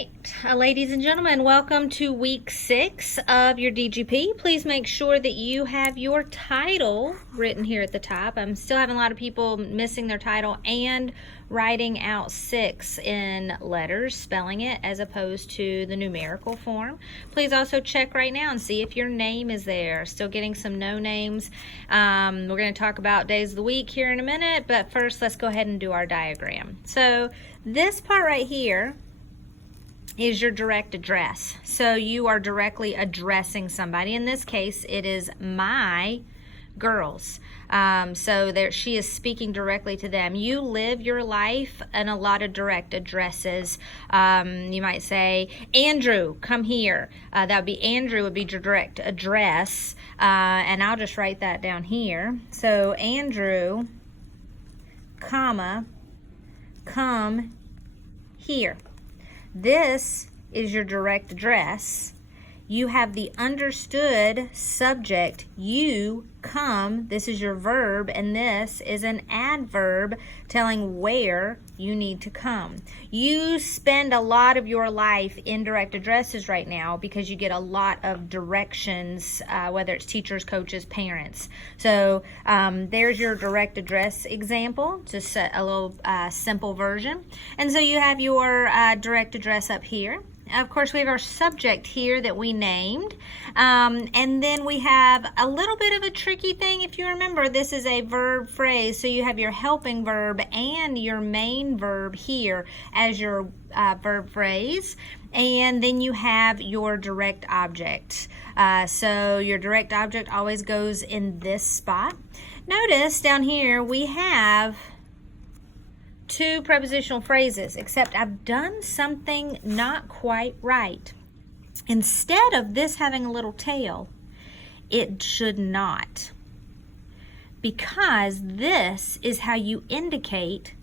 right, ladies and gentlemen, welcome to week 6 of your DGP. Please make sure that you have your title written here at the top. I'm still having a lot of people missing their title and writing out 6 in letters, spelling it as opposed to the numerical form. Please also check right now and see if your name is there. Still getting some no names. We're going to talk about days of the week here in a minute, but first let's go ahead and do our diagram. So this part right here is your direct address. So you are directly addressing somebody. In this case, it is my girls. So there, she is speaking directly to them. You live your life in a lot of direct addresses. You might say, Andrew, come here. That would be Andrew would be your direct address. And I'll just write that down here. So Andrew, comma, come here. This is your direct address. You have the understood subject, you come, this is your verb, and this is an adverb telling where you need to come. You spend a lot of your life in direct addresses right now because you get a lot of directions, whether it's teachers, coaches, parents. So there's your direct address example, just a little simple version. And so you have your direct address up here. Of course, we have our subject here that we named. And then we have a little bit of a tricky thing. If you remember, this is a verb phrase. So you have your helping verb and your main verb here as your verb phrase. And then you have your direct object. So your direct object always goes in this spot. Notice down here we have 2 prepositional phrases, except I've done something not quite right. Instead of this having a little tail, it should not. Because this is how you indicate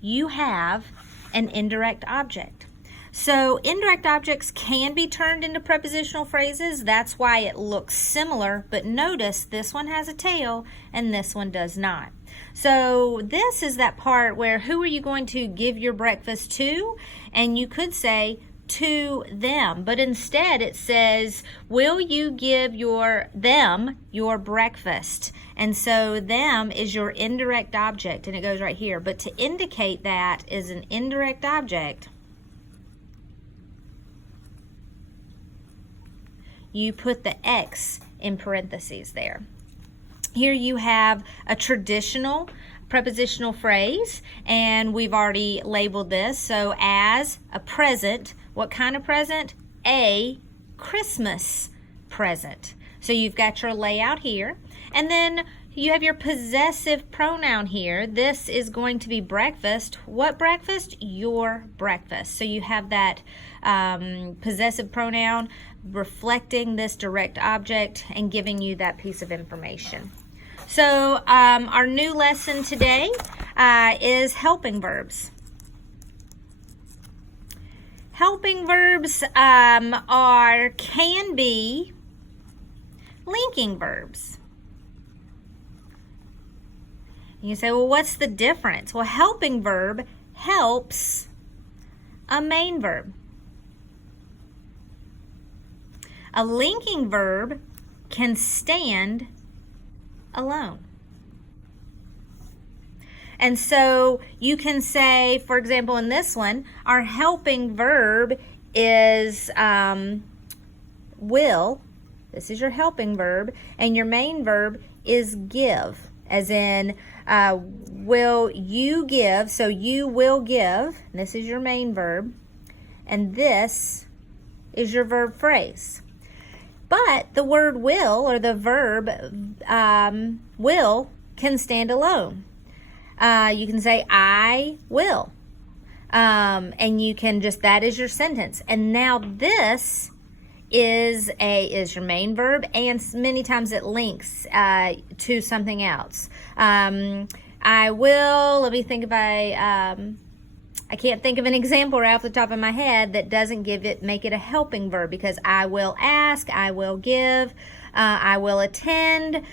you have an indirect object. So indirect objects can be turned into prepositional phrases. That's why it looks similar, but notice this one has a tail and this one does not. So this is that part where who are you going to give your breakfast to? And you could say to them, but instead it says, will you give them your breakfast? And so them is your indirect object, and it goes right here. But to indicate that is an indirect object, you put the X in parentheses there. Here you have a traditional prepositional phrase, and we've already labeled this. So as a present, what kind of present? A Christmas present. So you've got your layout here. And then you have your possessive pronoun here. This is going to be breakfast. What breakfast? Your breakfast. So you have that possessive pronoun reflecting this direct object and giving you that piece of information. So our new lesson today is helping verbs. Helping verbs can be linking verbs. You say, well, what's the difference? Well, helping verb helps a main verb. A linking verb can stand alone. And so you can say, for example, in this one, our helping verb is will. This is your helping verb. And your main verb is give, as in will you give. So you will give. And this is your main verb. And this is your verb phrase. But the word will, or the verb will, can stand alone. You can say, I will. And you can just, that is your sentence. And now this is your main verb, and many times it links to something else. I will, let me think if I can't think of an example right off the top of my head that doesn't make it a helping verb, because I will ask, I will give, I will attend.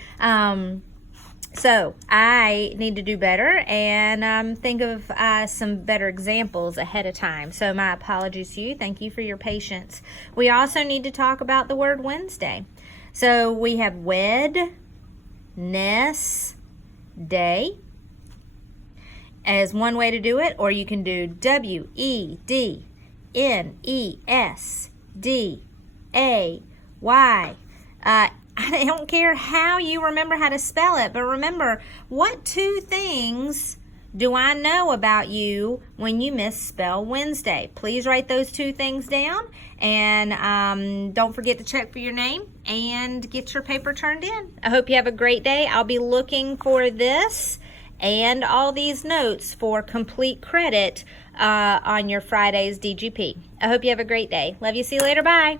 So I need to do better and think of some better examples ahead of time. So my apologies to you. Thank you for your patience. We also need to talk about the word Wednesday. So we have Wednesday as one way to do it, or you can do WEDNESDAY. I don't care how you remember how to spell it, but remember, what two things do I know about you when you misspell Wednesday? Please write those two things down, and don't forget to check for your name and get your paper turned in. I hope you have a great day. I'll be looking for this and all these notes for complete credit on your Friday's DGP. I hope you have a great day. Love you. See you later. Bye.